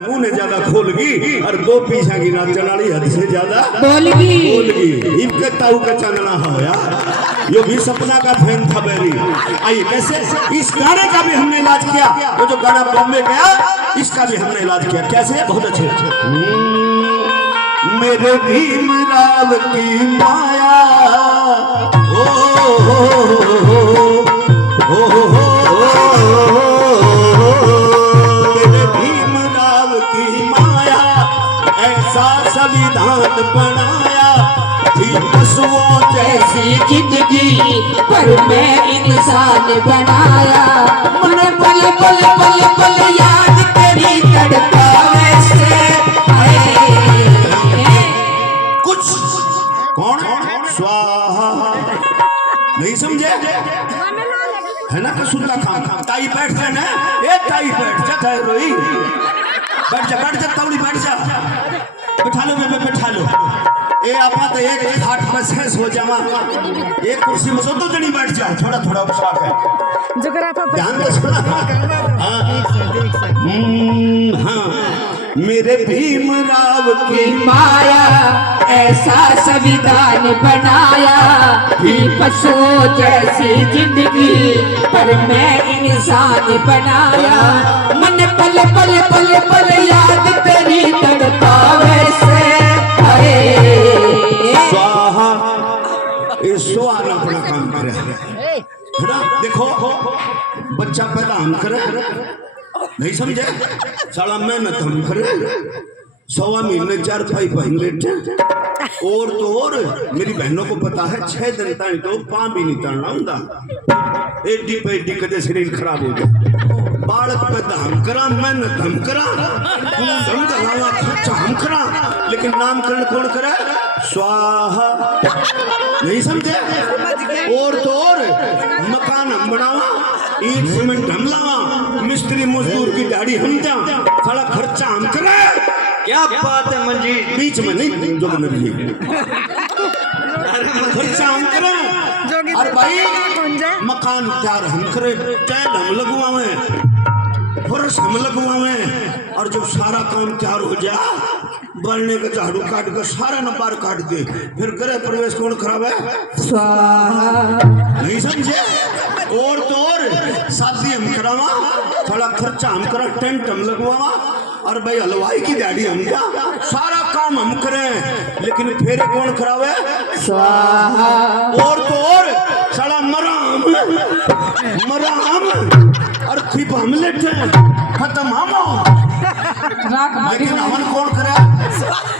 मुंह ने ज्यादा खोलगी और दो पीछा की नाचन वाली हद से ज्यादा बोलगी इनके ताऊ का चंदना हो यार। यो भी सपना का फैन था बेरी। आइए कैसे इस गाने का भी हमने इलाज किया। वो जो गाना बॉम्बे गया इसका भी हमने इलाज किया। कैसे बहुत अच्छे मेरे भीमराव की माया संविधान बनाया थी पशुओं जैसी जिंदगी पर मैं इंसान बनाया। मन पल पल पल पल याद तेरी तड़पा वैसे कुछ कौन स्वाहा नहीं समझे है ना। सुनता खाम खाम ताई बैठ जाए ना। ए ताई बैठ जा रोई बैठ जा तौड़ी बैठ जा। बैठा लो मैं बैठा लो। ए आपा तो एक हाथ में शेष हो जावा एक कुर्सी में तो जनी बैठ जाओ। थोड़ा थोड़ा उपसार है ध्यान से सुना। हाँ मेरे भीमराव की माया ऐसा संविधान बनाया थी पशुओं जैसी जिंदगी पर मैं इंसान बनाया। मन पल पल पल पल याद तेरी तड़पा वैसे स्वाहा स्वाहा अपना काम करे है ना। देखो बच्चा पैदा हम करे नहीं समझे साला मेहनत हम करे 1.25 महीने 4 पाई लेटे और तो और मेरी बहनों को पता है 6 दिन ताई तो पां भी नहीं तड़ना होता। एडी पे एडी कदे शरीर खराब हो जाए। बालक पैदा हम करा मेहनत हम करा समझा खर्चा हम करा लेकिन नामकरण कौन करे स्वाहा नहीं समझे। और तो और मकान हम बनावा ईट सीमेंट हम लावा मिस्त्री मजदूर की दाढ़ी हम जा सारा खर्चा हम करे। क्या बात है मंजी बीच में नहीं जो खर्चा हम करे। और भाई मकान तैयार हम करे टैल हम लगवावे फर्श हम लगवावे और जब सारा काम तैयार हो जा बनने का झाड़ू काट कर सारा नंबर काट के फिर गृह प्रवेश कौन करावे नहीं समझे। और तो और शादी हम करावा थोड़ा खर्चा हम करा टेंट हम लगवावा और भाई हलवाई की दाढ़ी हम जा सारा काम हम करें लेकिन फेरे कौन करावे स्वाहा। और तो और सारा मराम और खिप हम लेटे खत्म हम लेकिन हवन कौन करे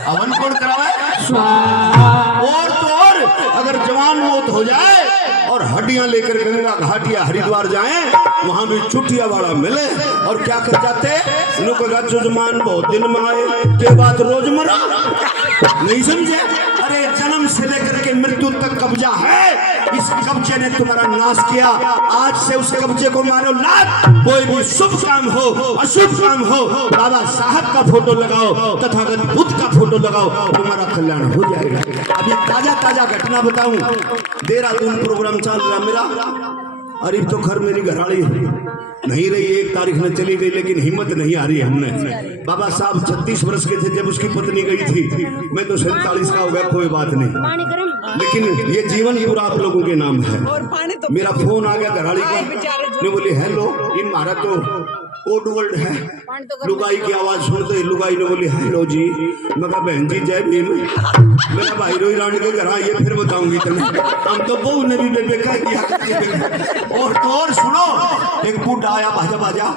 हवन कौन करावे स्वाहा। और तो और अगर जवान मौत हो जाए और हड्डियां लेकर गंगा घाट या हरिद्वार जाएं वहां भी चुटिया वाला मिले और क्या कर जाते नुकगा जुजमान बहुत दिन में आए के बाद रोज मरा नहीं समझे। अरे जन्म से लेकर के मृत्यु तक कब्जा है। इस कब्जे ने तुम्हारा नाश किया। आज से उस कब्जे को मानो लात। कोई भी शुभ काम हो अशुभ काम हो बाबा साहब का फोटो लगाओ तथागत बुद्ध का फोटो लगाओ तुम्हारा कल्याण हो जाएगा। अभी ताजा घटना बताऊं देहरादून प्रोग्राम चल रहा मेरा और अब तो घर मेरी घराड़ी नहीं रही 1 तारीख में चली गई लेकिन हिम्मत नहीं आ रही हमने। बाबा साहब 36 वर्ष के थे जब उसकी पत्नी गई थी। मैं तो 47 का हो गया कोई बात नहीं लेकिन ये जीवन पूरा आप लोगों के नाम है। मेरा फोन आ गया घराड़ी का ने बोली हेलो ये हमारा तो कोड वर्ल्ड है। लुगाई की आवाज सुनते ही लुगाई ने बोली हेलो जी। मैं कहा बहन जी जय भीम। मेरा भाई रोई रानी के घर आइए फिर बताऊंगी तुम्हें। हम तो बहू ने भी बेबे कह दिया। और तो और सुनो एक बूढ़ा आया बाजा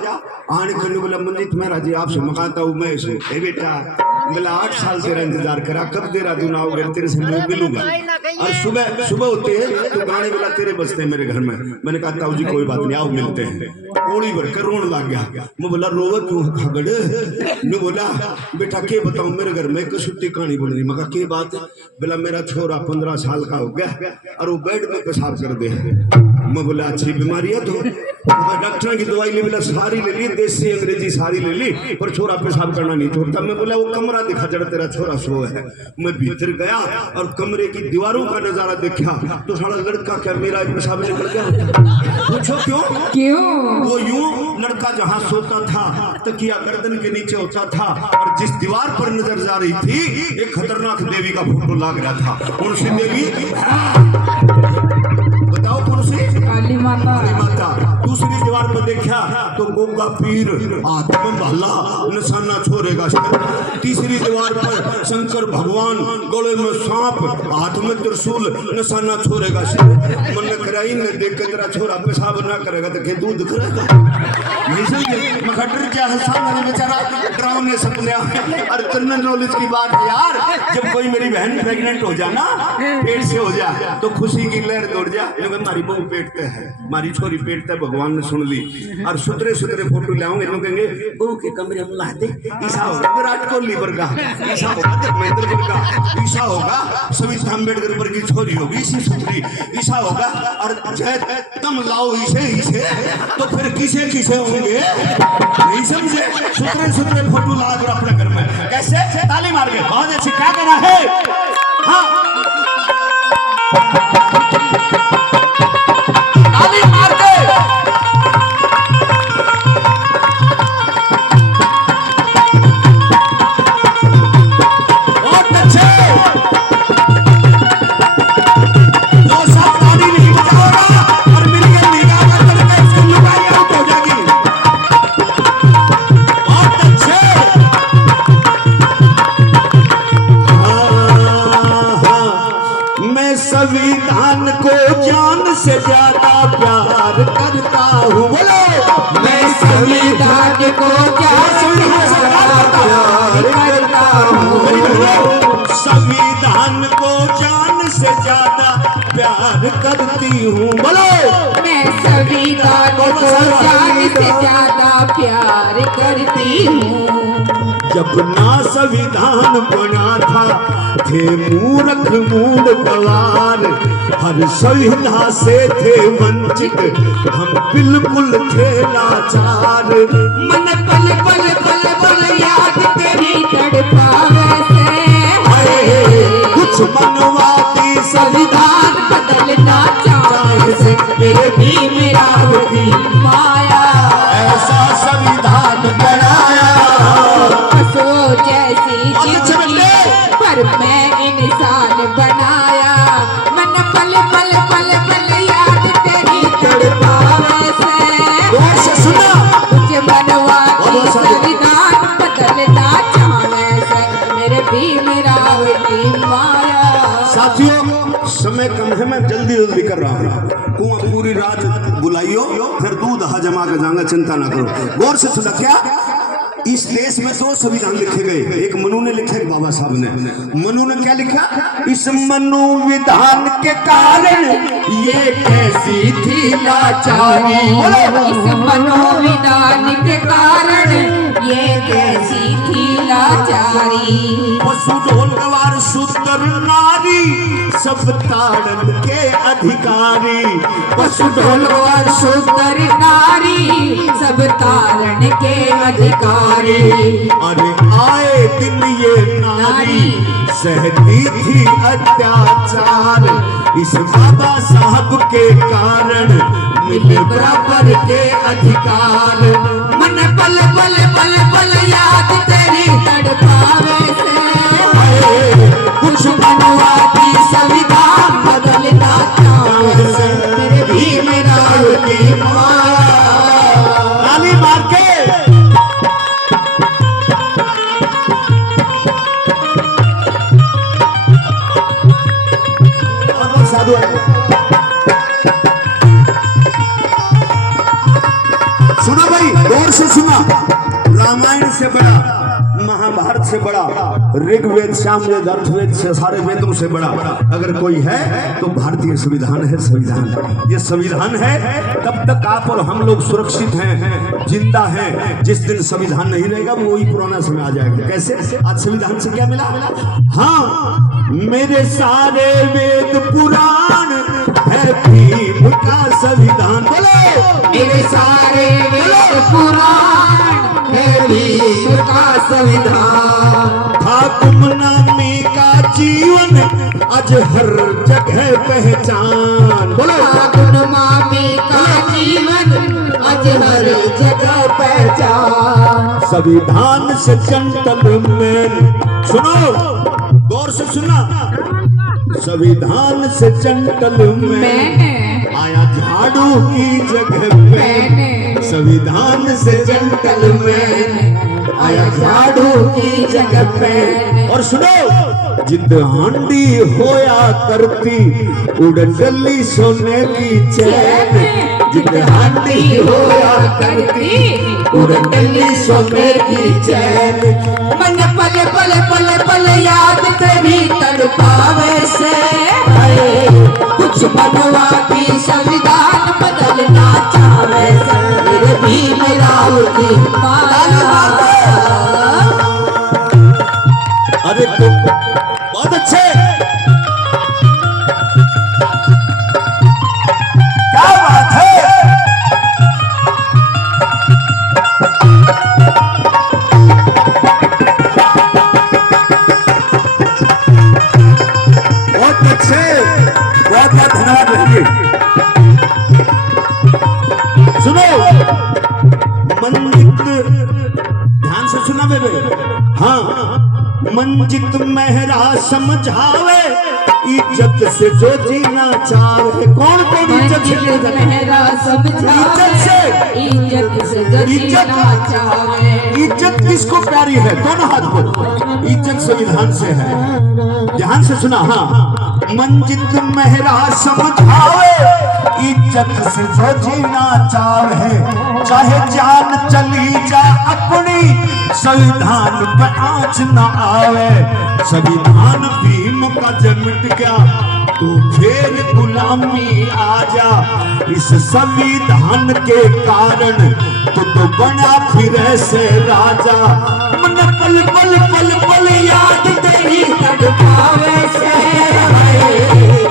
आने करने बोला मंदिर मेरा जी आपसे मकाता हूँ मैं से बेटा बोला 8 साल तेरा इंतजार करा कब देहरादून आओगे तेरे से मैं मिलूंगा। और सुबह होते हैं तो गाने बोला तेरे बजते मेरे घर में। मैंने कहा ताऊ जी कोई बात नहीं आओ मिलते हैं। कोड़ी भर कर रोने लग गया। मैं बोला रोवे क्यों खगड़ ने बोला बेटा के बताऊं मेरे घर में कसुट्टी कहानी बोल रही। मगर के बात बोला मेरा छोरा 15 साल का हो गया और वो बेड पे पेशाब कर दे। मैं बोला अच्छी बीमारी है तो डॉक्टर की दवाई ले बोला सारी ले ली देसी अंग्रेजी सारी ले ली पर छोरा पेशाब करना नहीं छोड़ता। मैं बोला वो कमरा दिखा जड़ तेरा छोरा सो है। मैं भीतर गया और कमरे की दीवारों का नजारा देखा तो साला लड़का क्या मेरा पेशाब निकल गया। पूछो क्यों? क्यों? वो यूं लड़का जहां सोता था तकिया गर्दन के नीचे होता था और जिस दीवार पर नजर जा रही थी एक खतरनाक देवी का फोटो लग रहा था। कौन सी देवी? बताओ कौन सी? काली माता। काली माता। दूसरी दीवार पर देखा तो गोगा पीर हाथ में भाला निशाना छोड़ेगा। तीसरी दीवार पर शंकर भगवान गले में सांप हाथ में त्रिशूल निशाना छोड़ेगा। मन कराई ने देख के तेरा छोरा पेशाब ना करेगा तो के दूध करेगा। नहीं समझे? मखटर क्या है सामने बेचारा डरावने सपने और जनरल नॉलेज की बात है यार। जब कोई मेरी बहन प्रेग्नेंट हो जाना पेट से हो जा तो खुशी की लहर दौड़ जा। हमारी बहू पेटते है, हमारी छोरी पेटते है, भगवान ने सुन ली। और सुतरे सुतरे फोटो ले आऊंगे, लोग कहेंगे बहू के कमरे में लाते ईसा होगा विराट कोहली पर का, ईसा होगा धर्मेंद्र पर का, ईसा होगा सविता अम्बेडकर पर की छोरी होगी इसी सुतरी, ईसा होगा और जय तुम लाओ इसे इसे तो फिर किसे किसे होंगे। नहीं समझे? सुतरे सुतरे फोटो ला कर अपने घर में कैसे ताली मार के बहुत अच्छी क्या करना है। हाँ ताली मार के बहुत अच्छे। जो सब ताली नहीं बजाओगा और मिलकर निगाह कर करके इसको लुगाई आउट हो जाएगी। बहुत अच्छे। मैं संविधान को जान से ज्यादा प्यार करता हूँ। बोलो मैं संविधान को जान से ज्यादा प्यार करता हूँ। संविधान को जान से ज्यादा प्यार करती हूँ। बोलो मैं संविधान को जान से ज्यादा प्यार करती हूँ। जब ना संविधान बना था थे मूर्ख मूड गवार, हर सुविधा से थे वंचित हम बिल्कुल थे लाचार। मन पल पल पल पल याद तेरी तड़पावे से कुछ मनवाती संविधान बदलना चाहे से मेरे भी मेरा होती माया। ऐसा संविधान बनाया पशु जैसी जिंदगी पर मैं इंसान बनाया। मन पल पल पल पल याद तेरी तड़पावे से सुना कुछ मनवाती संविधान बदलना चाहे से मेरे भी मेरा होती माया। साथियों समय कम है, मैं जल्दी जल्दी कर रहा हूँ। कुआं पूरी रात बुलाइयो फिर दूध हजमा के जाऊंगा, चिंता ना करो। गौर से सुना क्या इस देश में दो संविधान लिखे गए, एक मनु ने लिखा एक बाबा साहब ने। मनु ने क्या लिखा? इस मनु विधान के कारण ये कैसी थी लाचारी। इस मनोविधान के कारण ये कैसी थी लाचारी। पशु ढोल गवार शूद्र नारी सब ताड़न के अधिकारी। पशु ढोल और शूद्र नारी सब तारण के अधिकारी। अरे आए दिन ये नारी सहती थी अत्याचार, इस बाबा साहब के कारण मिले बराबर के अधिकार। मन पल पल पल पल याद तेरी तड़पावे से कुछ मनवाती संविधान बदलना चाहे से मेरे भी मेरा होती माया। ताली मार के साधु सुना भाई, गौर से सुना। रामायण से बड़ा, महाभारत से बड़ा, ऋग्वेद सामवेद अर्थवेद से सारे वेदों से बड़ा अगर कोई है तो भारतीय संविधान है। संविधान ये संविधान है, तब तक आप और हम लोग सुरक्षित हैं, जिंदा हैं। जिस दिन संविधान नहीं रहेगा वो वही पुराना समय आ जाएगा। कैसे? आज संविधान से क्या मिला? हाँ, मेरे सारे वेद पुराण है भीम का संविधान। बोलो मेरे सारे वेद पुराण है भीम का संविधान। था गुमनामी का जीवन आज हर जगह पहचान। बोलो गुमनामी का जीवन आज हर जगह पहचान। संविधान से जेंटलमैन, सुनो गौर से सुनना, संविधान से जेंटलमैन आया झाड़ू की जगह पे। संविधान से जेंटलमैन आया झाड़ू की जगह पे। और सुनो, जिंद हांडी होया करती उड़ गली सोने की चैन। जिंद हांडी होया करती उड़ गली सोने की चैन। मन पल पल पल पल याद तेरी तड़पावे से। कुछ बनवा की संविधान बदलना चाहे से। मेरे भीम राव की माया। अरे तो बहुत अच्छे, क्या बात है। बहुत अच्छे, बहुत बहुत धन्यवाद रहिए। सुनो, मंजित ध्यान से सुना बेबे। हाँ, मंजित मेहरा समझावे इज्जत से जो जीना चाहे। कौन कौन इज्जत से मेरा समझावे इज्जत से जो जीना चाहे। इज्जत किसको प्यारी है? दोनों हाथ पर। इज्जत संविधान से है। ध्यान से सुना। हाँ, मंजित मेहरा समझावे इज्जत से जो जीना चाहे। चाहे जान चली जा अपनी संविधान पर आँच न आवे। संविधान भीम का जब मिट गया तू फिर गुलामी आ जा। इस संविधान के कारण तो बना फिर से राजा। मन पल पल पल पल याद तेरी तड़पावे से।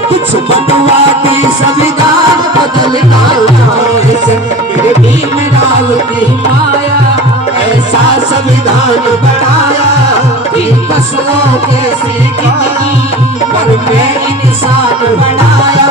कुछ बनवा की संविधान बदलना चाहे से। मेरे भीम राव की माया ऐसा संविधान बनाया कि फसलों के जिंदगी पर में इंसान बनाया।